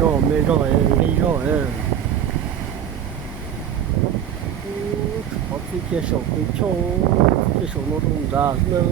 rồi mê rồi mê rồi có cái kia sổ cái chỗ cái sổ nó rung ra nữa